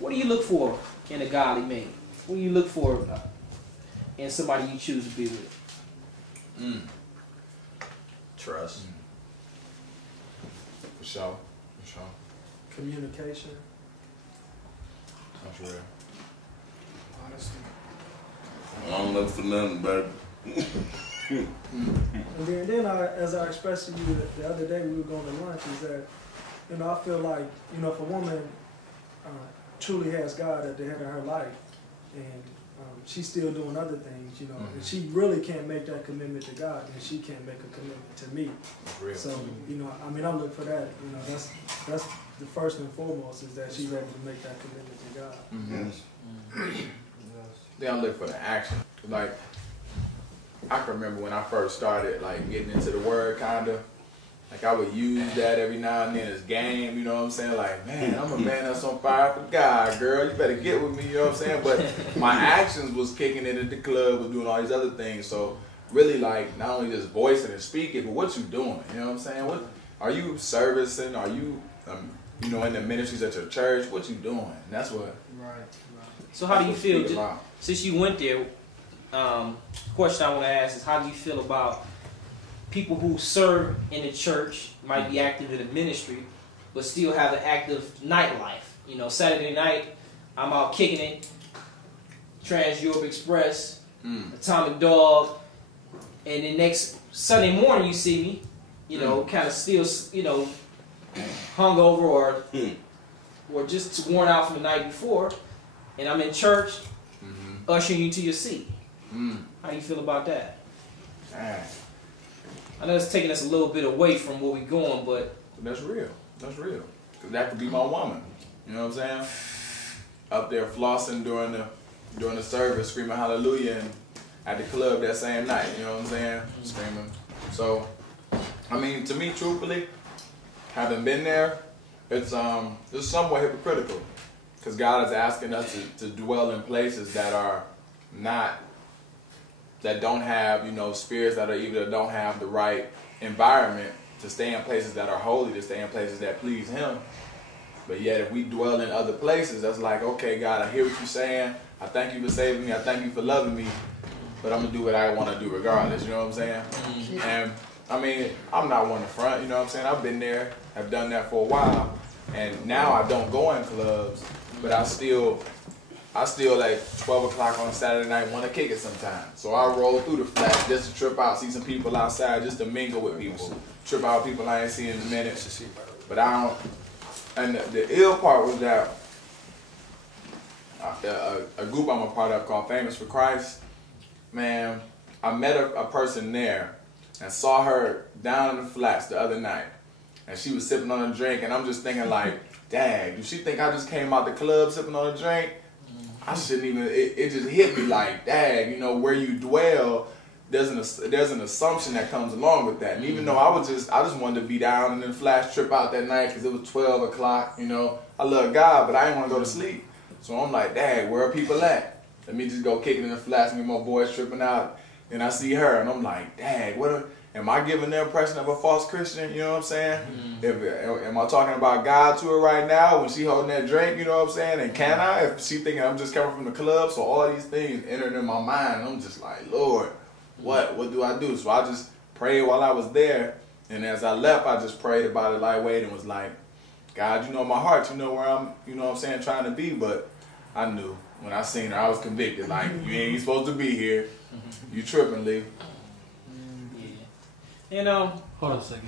What do you look for in a godly mate? What do you look for in somebody you choose to be with? Trust. For sure. For sure. Communication. That's real. Honesty. I don't look for nothing, baby. And then as I expressed to you the other day, we were going to lunch, is that, I feel like, if a woman truly has God at the head of her life, and she's still doing other things, and she really can't make that commitment to God, then she can't make a commitment to me. Real. So, I look for that. That's the first and foremost, is that she's able to make that commitment to God. Then I look for the action. Like, I can remember when I first started, like, getting into the word, kind of. Like, I would use that every now and then as game, you know what I'm saying? Like, man, I'm a man that's on fire for God, girl. You better get with me, you know what I'm saying? But my actions was kicking it at the club, was doing all these other things. So, really, like, not only just voicing and speaking, but what you doing, you know what I'm saying? What are you servicing? Are you, in the ministries at your church? What you doing? And that's what. Right. So how do you feel, since you went there, question I want to ask is, how do you feel about people who serve in the church, might be active in the ministry, but still have an active nightlife? Saturday night, I'm out kicking it, Trans Europe Express, Atomic Dog, and then next Sunday morning you see me, kind of still, hungover or just worn out from the night before, and I'm in church, ushering you to your seat. How do you feel about that? I know it's taking us a little bit away from where we're going, but that's real. That's real. Cause that could be my woman. You know what I'm saying? Up there flossing during the service, screaming hallelujah, and at the club that same night. You know what I'm saying? Screaming. So, to me, truthfully, having been there, it's somewhat hypocritical, because God is asking us to dwell in places that are that don't have, spirits that either don't have the right environment to stay in places that are holy, to stay in places that please Him. But yet if we dwell in other places, that's like, okay, God, I hear what you're saying. I thank you for saving me. I thank you for loving me. But I'm going to do what I want to do regardless, you know what I'm saying? And, I'm not one to front, you know what I'm saying? I've been there. I've done that for a while. And now I don't go in clubs, but I still like 12 o'clock on a Saturday night want to kick it sometimes. So I roll through the flat just to trip out, see some people outside, just to mingle with people. Trip out with people I ain't seen in a minute. But I don't, and the ill part was that a group I'm a part of called Famous for Christ, man, I met a person there and saw her down in the flats the other night. And she was sipping on a drink, and I'm just thinking like, dang, do she think I just came out the club sipping on a drink? I shouldn't even, it just hit me like, dang, where you dwell, there's an assumption that comes along with that. And even though I just wanted to be down and then flash trip out that night because it was 12 o'clock, I love God, but I didn't want to go to sleep. So I'm like, dang, where are people at? Let me just go kick it in the flats and get my boys tripping out. And I see her, and I'm like, dang, am I giving the impression of a false Christian? You know what I'm saying? Am I talking about God to her right now when she holding that drink? You know what I'm saying? And can I? If she thinking I'm just coming from the club, so all these things entered in my mind, and I'm just like, Lord, what do I do? So I just prayed while I was there, and as I left, I just prayed about it lightweight and was like, God, you know my heart, you know where I'm, trying to be, but I knew when I seen her, I was convicted. Like, you ain't supposed to be here. You tripping, Lee. Yeah. Hold on a second.